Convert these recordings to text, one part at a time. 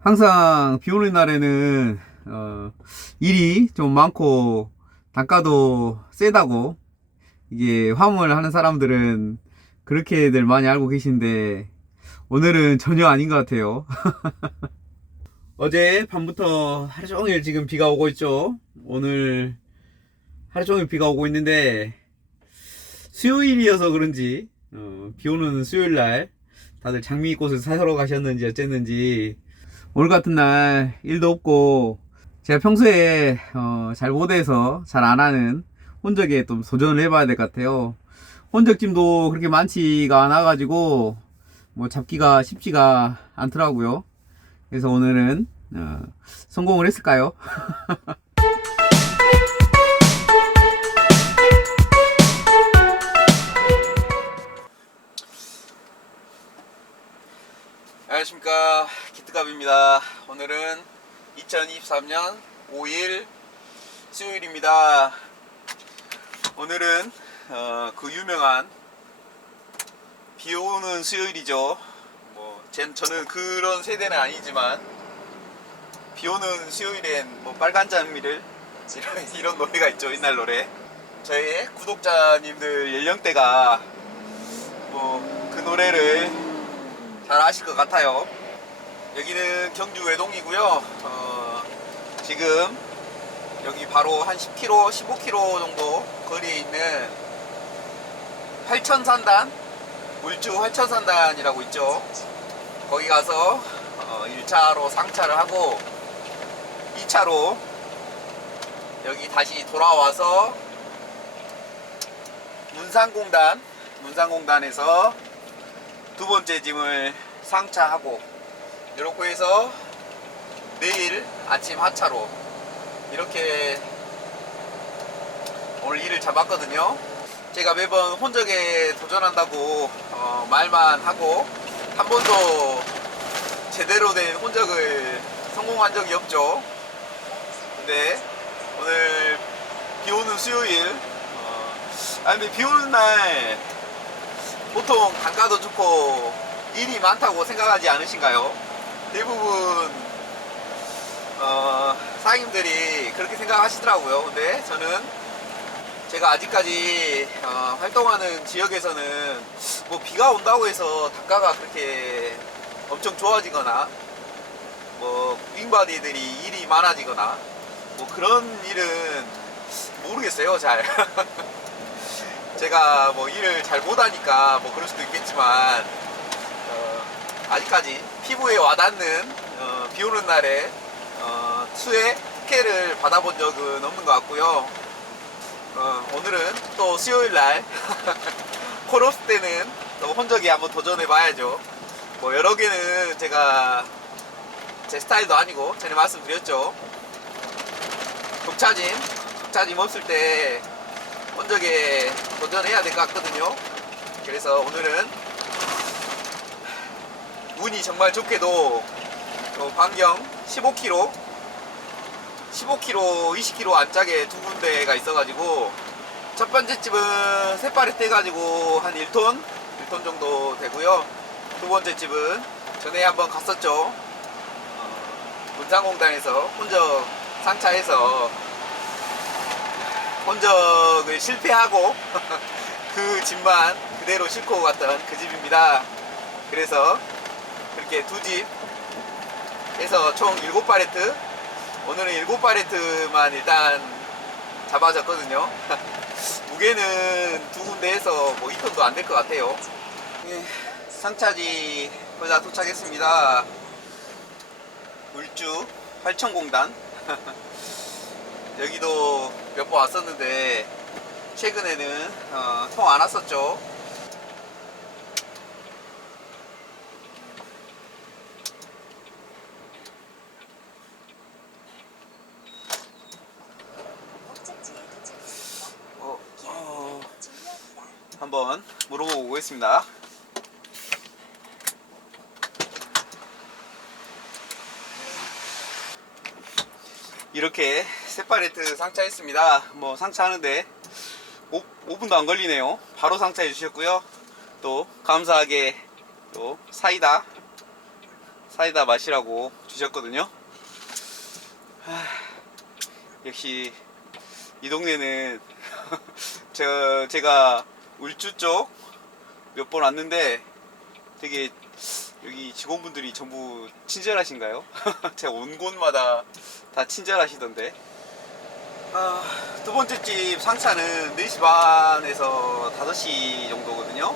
항상 비 오는 날에는 어, 일이 좀 많고 단가도 세다고 이게 화물 하는 사람들은 그렇게들 많이 알고 계신데 오늘은 전혀 아닌 것 같아요. 어제 밤부터 하루 종일 지금 비가 오고 있죠. 오늘 하루 종일 비가 오고 있는데 수요일이어서 그런지 어, 비 오는 수요일 날 다들 장미꽃을 사러 가셨는지 어쨌는지 오늘 같은 날 일도 없고 제가 평소에 어, 잘 못해서 잘 안 하는 혼적에 좀 도전을 해봐야 될 것 같아요. 혼적짐도 그렇게 많지가 않아가지고 뭐 잡기가 쉽지가 않더라고요. 그래서 오늘은 어, 성공을 했을까요? 2023년 5일 수요일입니다 오늘은 어, 그 유명한 비 오는 수요일이죠 뭐 젠, 저는 그런 세대는 아니지만 비 오는 수요일엔 뭐 빨간 장미를 이런, 이런 노래가 있죠 옛날 노래 저희 구독자님들 연령대가 뭐 그 노래를 잘 아실 것 같아요. 여기는 경주 외동이고요. 어, 지금 여기 바로 한 10km, 15km 정도 거리에 있는 활천산단, 울주 활천산단이라고 있죠. 거기 가서 어, 1차로 상차를 하고 2차로 여기 다시 돌아와서 문산공단, 문산공단에서 두 번째 짐을 상차하고 이렇게 해서 내일 아침 하차로 이렇게 오늘 일을 잡았거든요. 제가 매번 혼적에 도전한다고 어, 말만 하고 한 번도 제대로 된 혼적을 성공한 적이 없죠. 근데 오늘 비 오는 수요일 어, 아 근데 비 오는 날 보통 단가도 좋고 일이 많다고 생각하지 않으신가요? 대부분 어, 사장님들이 그렇게 생각하시더라고요. 근데 저는 제가 아직까지 어, 활동하는 지역에서는 뭐 비가 온다고 해서 단가가 그렇게 엄청 좋아지거나 뭐 윙바디들이 일이 많아지거나 뭐 그런 일은 모르겠어요 잘 제가 뭐 일을 잘 못하니까 뭐 그럴 수도 있겠지만 어, 아직까지 피부에 와닿는 어, 비 오는 날에 어, 수의 특혜를 받아본 적은 없는 것 같고요. 어, 오늘은 또 수요일 날 코러스 때는 또 혼적이 한번 도전해 봐야죠. 뭐 여러 개는 제가 제 스타일도 아니고 전에 말씀드렸죠. 독차짐, 독차짐 없을 때 혼적에 도전해야 될 것 같거든요. 그래서 오늘은 운이 정말 좋게도 또 반경 15km, 15km, 20km 안짝에 두 군데가 있어가지고 첫 번째 집은 셋발에 떼가지고 한 1톤, 1톤 정도 되고요. 두 번째 집은 전에 한번 갔었죠. 어, 문상공단에서 혼적 상차해서 혼적을 실패하고 그 집만 그대로 싣고 갔던 그 집입니다. 그래서 그렇게 두집 해서 총 7바레트 오늘은 7바레트만 일단 잡아졌거든요. 무게는 두 군데에서 뭐 2톤도 안 될 것 같아요. 예, 상차지 거의 다 도착했습니다. 울주 활천공단 여기도 몇 번 왔었는데 최근에는 어, 통안 왔었죠. 어, 어, 한번 물어보고 오겠습니다. 이렇게 세파레트 상차했습니다. 뭐 상차하는데 5, 5분도 안 걸리네요. 바로 상차해 주셨고요. 또 감사하게 또 사이다 사이다 마시라고 주셨거든요. 하, 역시 이 동네는 저 제가 울주 쪽 몇 번 왔는데 되게 여기 직원분들이 전부 친절하신가요? 제가 온 곳마다 다 친절하시던데. 아, 두 번째 집 상차는 4시 반에서 5시 정도거든요.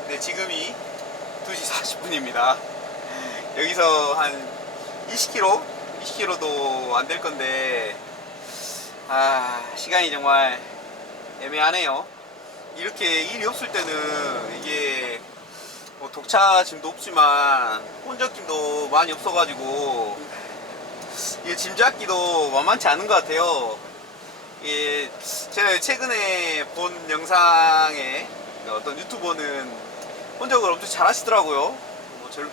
근데 지금이 2시 40분입니다. 여기서 한 20km? 20km도 안 될 건데, 아, 시간이 정말 애매하네요. 이렇게 일이 없을 때는 이게 뭐 독차 짐도 없지만 혼적짐도 많이 없어가지고 이게 짐 잡기도 만만치 않은 것 같아요. 이게 제가 최근에 본 영상에 어떤 유튜버는 혼적을 엄청 잘 하시더라고요. 뭐 절-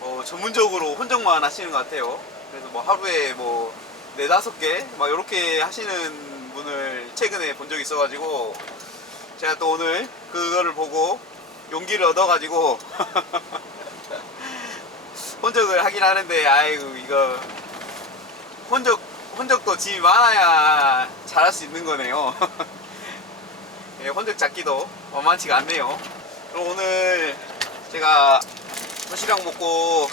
어, 전문적으로 혼적만 하시는 것 같아요. 그래서 뭐 하루에 뭐 네다섯 개 막 이렇게 하시는 분을 최근에 본 적이 있어가지고 제가 또 오늘 그거를 보고 용기를 얻어가지고 혼적을 하긴 하는데 아이고 이거 혼적 혼적도 짐이 많아야 잘할 수 있는 거네요. 예, 혼적 잡기도 만만치가 않네요. 그럼 오늘 제가 도시락 먹고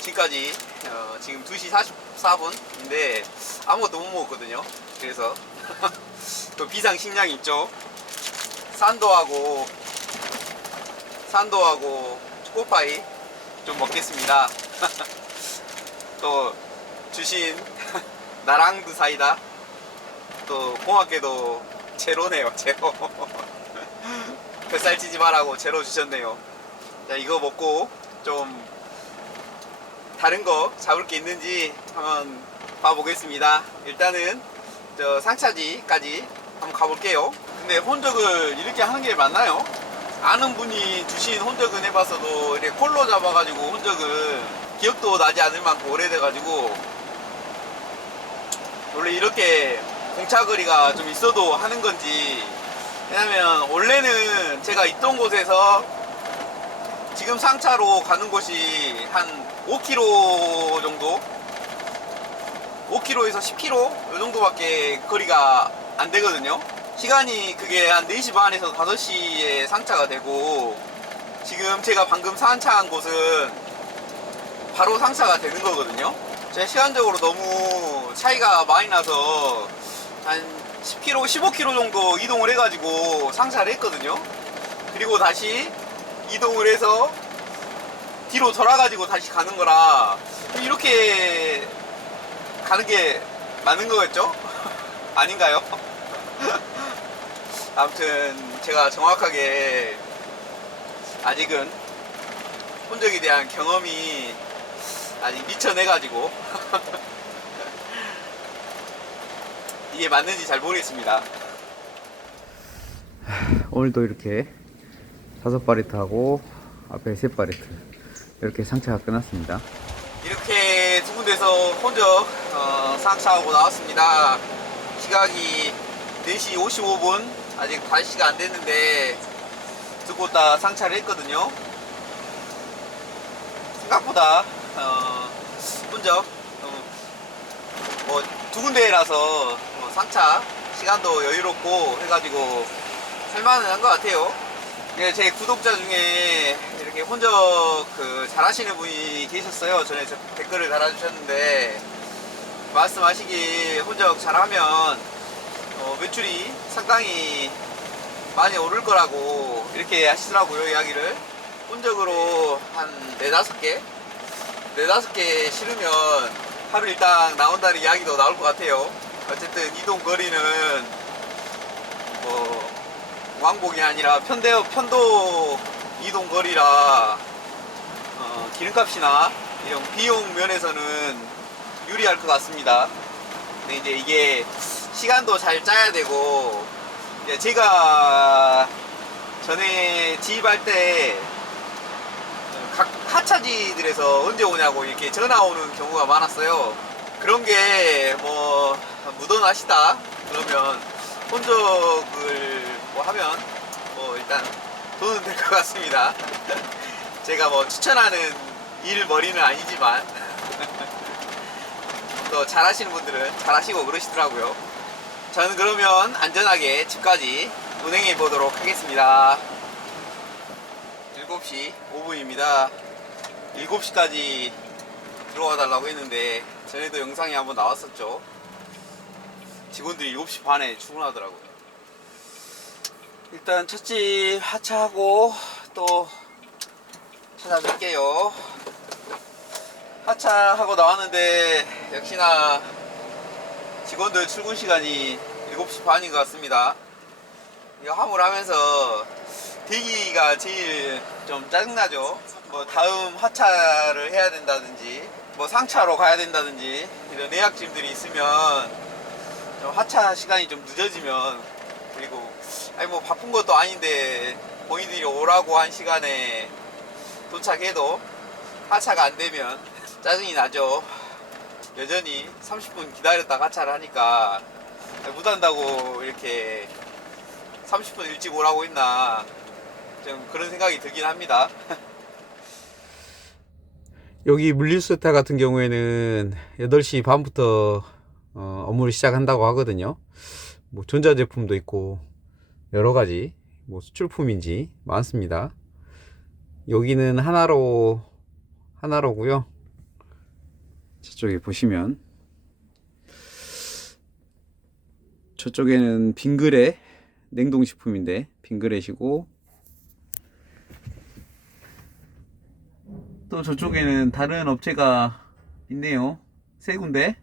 지금까지 어, 지금 2시 44분인데 아무것도 못 먹었거든요. 그래서 또 비상 식량 있죠. 산도하고 산도하고 초코파이 좀 먹겠습니다. 또 주신 나랑드 사이다. 또 고맙게도 제로네요 제로. 뱃살 찌지 말라고 제로 주셨네요. 자 이거 먹고 좀 다른 거 잡을 게 있는지 한번 봐보겠습니다. 일단은 저 상차지까지 한번 가볼게요 근데 혼적을 이렇게 하는 게 맞나요? 아는 분이 주신 혼적은 해봤어도 이렇게 콜로 잡아가지고 혼적은 기억도 나지 않을 만큼 오래돼가지고 원래 이렇게 공차거리가 좀 있어도 하는 건지. 왜냐면 원래는 제가 있던 곳에서 지금 상차로 가는 곳이 한 5km 정도? 5km에서 10km 이 정도밖에 거리가 안 되거든요 시간이 그게 한 4시 반에서 5시에 상차가 되고 지금 제가 방금 상차한 곳은 바로 상차가 되는 거거든요 제가 시간적으로 너무 차이가 많이 나서 한 10km, 15km 정도 이동을 해가지고 상차를 했거든요. 그리고 다시 이동을 해서 뒤로 돌아가지고 다시 가는 거라 이렇게 가는 게 맞는 거겠죠? 아닌가요? 아무튼 제가 정확하게 아직은 혼적에 대한 경험이 아직 미쳐내가지고 이게 맞는지 잘 모르겠습니다. 오늘도 이렇게 다섯 바리트 하고 앞에 세 바리트 이렇게 상차가 끝났습니다. 이렇게 두 군데서 혼적 어, 상차하고 나왔습니다. 시각이 4시 55분 아직 5시가 안 됐는데 두곳다 상차를 했거든요. 생각보다 어, 혼적 뭐두 군데라서 어, 상차 시간도 여유롭고 해가지고 살만은 한것 같아요. 예, 제 구독자 중에 이렇게 혼적 그 잘하시는 분이 계셨어요. 전에 저 댓글을 달아주셨는데 말씀하시길 혼적 잘하면 어, 매출이 상당히 많이 오를 거라고 이렇게 하시더라고요 이야기를. 혼적으로 한 네다섯 개? 네다섯 개 실으면 하루 일당 나온다는 이야기도 나올 것 같아요. 어쨌든 이동 거리는 뭐 왕복이 아니라 편대 편도 이동 거리라 어, 기름값이나 이런 비용 면에서는 유리할 것 같습니다. 근데 이제 이게 시간도 잘 짜야 되고 제가 전에 지입할 때 각 하차지들에서 언제 오냐고 이렇게 전화 오는 경우가 많았어요. 그런 게뭐 묻어나시다 그러면 혼적을 뭐 하면 뭐 일단 돈은 될 것 같습니다. 제가 뭐 추천하는 일 머리는 아니지만 또 잘하시는 분들은 잘하시고 그러시더라고요. 저는 그러면 안전하게 집까지 운행해 보도록 하겠습니다. 7시 5분입니다. 7시까지 들어와 달라고 했는데 전에도 영상에 한번 나왔었죠. 직원들이 7시 반에 출근하더라고요. 일단 첫집 하차하고 또 찾아뵐게요. 하차하고 나왔는데 역시나 직원들 출근 시간이 7시 반인 것 같습니다. 이거 화물하면서 대기가 제일 좀 짜증나죠. 뭐 다음 하차를 해야 된다든지 뭐 상차로 가야 된다든지 이런 예약짐들이 있으면 좀 하차 시간이 좀 늦어지면 그리고 아니 뭐 바쁜 것도 아닌데 본인들이 오라고 한 시간에 도착해도 하차가 안 되면 짜증이 나죠. 여전히 30분 기다렸다가 하차를 하니까 못 한다고 이렇게 30분 일찍 오라고 했나 좀 그런 생각이 들긴 합니다. 여기 물류센터 같은 경우에는 8시 반부터 어, 업무를 시작한다고 하거든요. 뭐 전자제품도 있고 여러 가지 뭐 수출품인지 많습니다. 여기는 하나로 하나로고요. 저쪽에 보시면 저쪽에는 빙그레 냉동식품인데 빙그레시고 또 저쪽에는 다른 업체가 있네요. 세 군데.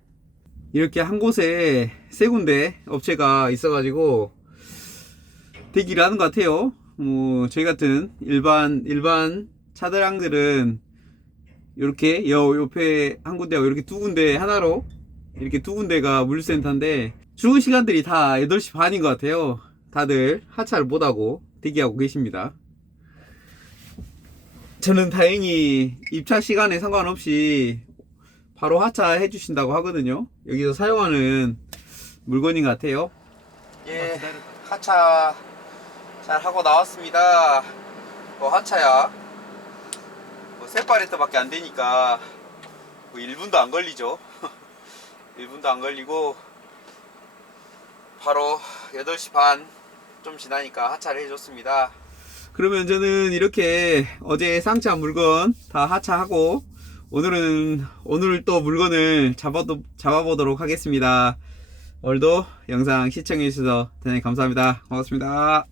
이렇게 한 곳에 세 군데 업체가 있어가지고 대기를 하는 것 같아요. 뭐 저희 같은 일반 일반 차들항들은 이렇게 여 옆에 한 군데하고 이렇게 두 군데 하나로 이렇게 두 군데가 물류센터인데 출근 시간들이 다 8시 반인 것 같아요. 다들 하차를 못하고 대기하고 계십니다. 저는 다행히 입차 시간에 상관없이 바로 하차해 주신다고 하거든요. 여기서 사용하는 물건인 것 같아요. 예, 하차 잘 하고 나왔습니다. 뭐 하차야. 뭐 세파레트밖에 안 되니까 뭐 1분도 안 걸리죠. 1분도 안 걸리고 바로 8시 반 좀 지나니까 하차를 해줬습니다. 그러면 저는 이렇게 어제 쌍차 물건 다 하차하고 오늘은 오늘 또 물건을 잡아도, 잡아보도록 하겠습니다. 오늘도 영상 시청해주셔서 대단히 감사합니다. 고맙습니다.